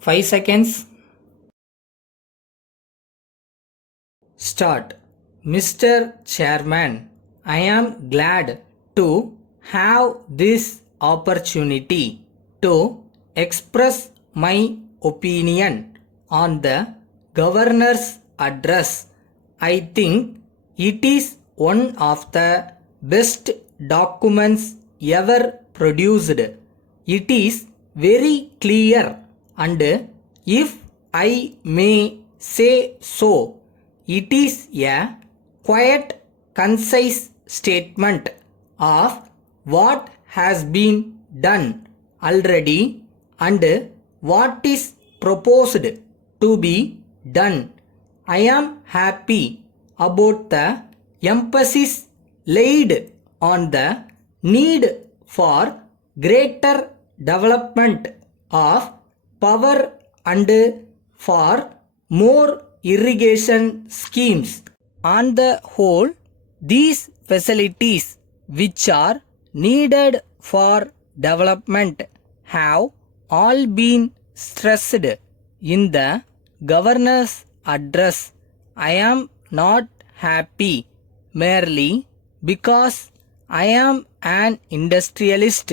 5 seconds. Start. Mr. Chairman, I am glad to have this opportunity to express my opinion on the governor's address. I think it is one of the best documents ever produced. It is very clear and, if I may say so, it is a quite concise statement of what has been done already and what is proposed to be done. I am happy about the emphasis laid on the need for greater development of power and for more irrigation schemes. On the whole, these facilities which are needed for development have all been stressed in the governor's address. I am not happy merely because I am an industrialist.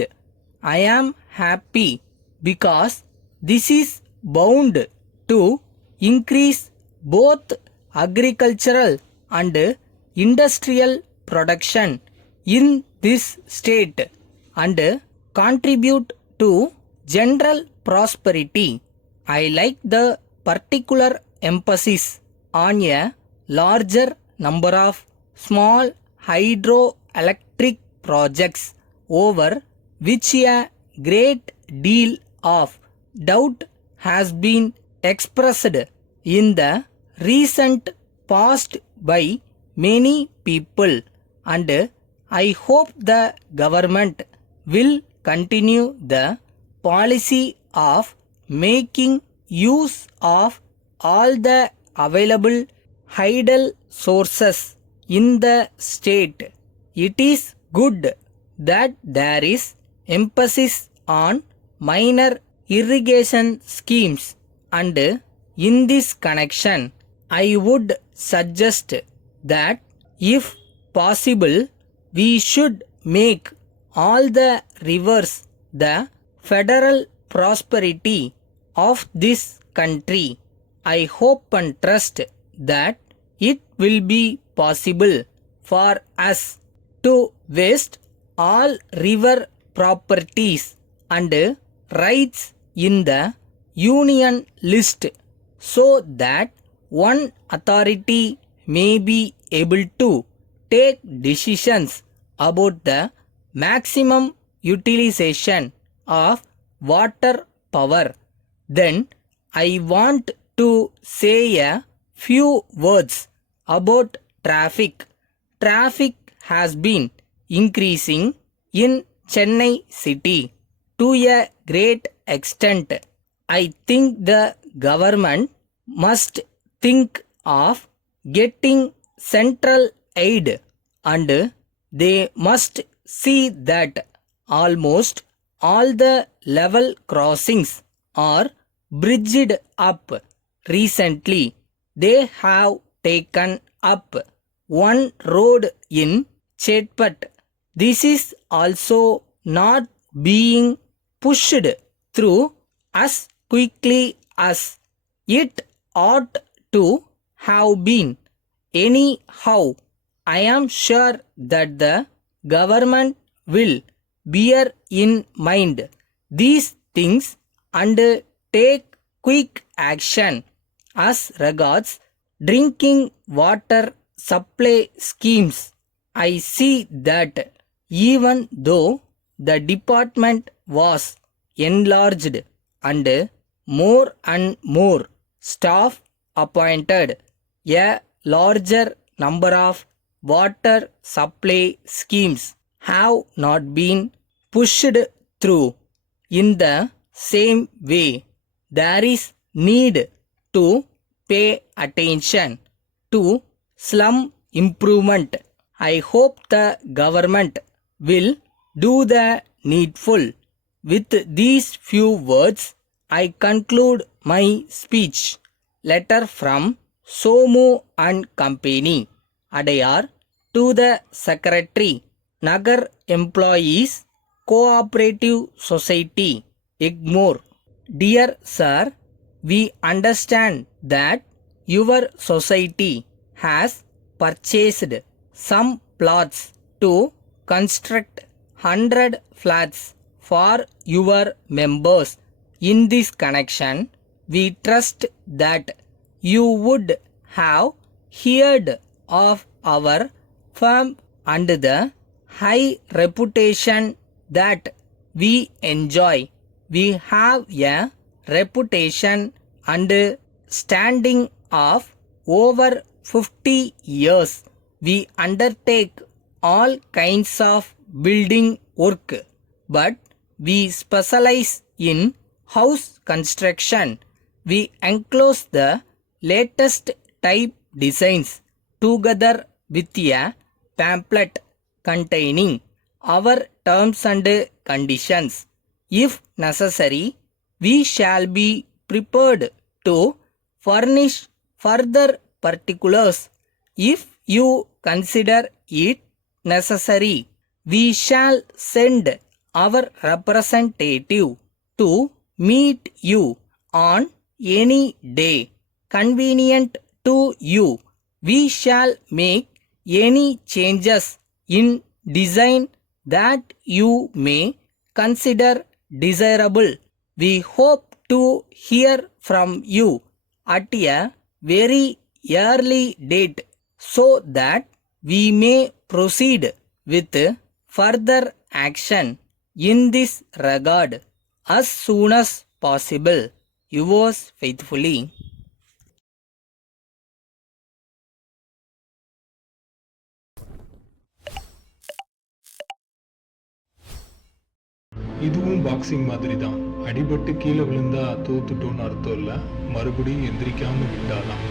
I am happy because this is bound to increase both agricultural and industrial production in this state and contribute to general prosperity. I like the particular emphasis on a larger number of small hydroelectric projects over which a great deal of doubt has been expressed in the recent past by many people, and I hope the government will continue the policy of making use of all the available hydel sources in the state. It is good that there is emphasis on minor irrigation schemes, and in this connection I would suggest that if possible we should make all the rivers the federal prosperity of this country. I hope and trust that it will be possible for us to waste all river properties and rights in the union list so that one authority may be able to take decisions about the maximum utilization of water power. Then I want to say a few words about traffic. Traffic has been increasing in Chennai city to a great extent. I think the government must think of getting central aid, and they must see that almost all the level crossings are bridged up. Recently, they have taken up one road in Chetpat. This is also not being pushed through as quickly as it ought to have been. Anyhow, I am sure that the government will bear in mind these things and take quick action as regards drinking water supply schemes. I see that even though the department was enlarged and more staff appointed, a larger number of water supply schemes have not been pushed through in the same way. There is need to pay attention to slum improvement. I hope the government will do the needful. With these few words, I conclude my speech. Letter from Somu and Company, Adayar, to the Secretary, Nagar Employees Cooperative Society, Egmore. Dear Sir, we understand that your society has purchased some plots to construct 100 flats for your members. In this connection, we trust that you would have heard of our firm and the high reputation that we enjoy. We have a reputation and standing of over 50 years. We undertake all kinds of building work, but we specialize in house construction. We enclose the latest type designs together with a pamphlet containing our terms and conditions. If necessary, we shall be prepared to furnish further particulars. If you consider it necessary, we shall send our representative to meet you on any day convenient to you. We shall make any changes in design that you may consider desirable. We hope to hear from you at a very early date so that we may proceed with further action in this regard as soon as possible. Yours faithfully. இதுவும் boxing மாதிரி தான். அடிபட்டு கீழே விழுந்தா தோத்துட்டோன்னு அர்த்தம் இல்லை, மறுபடியும் எந்திரிக்காம விட்டாலாம்.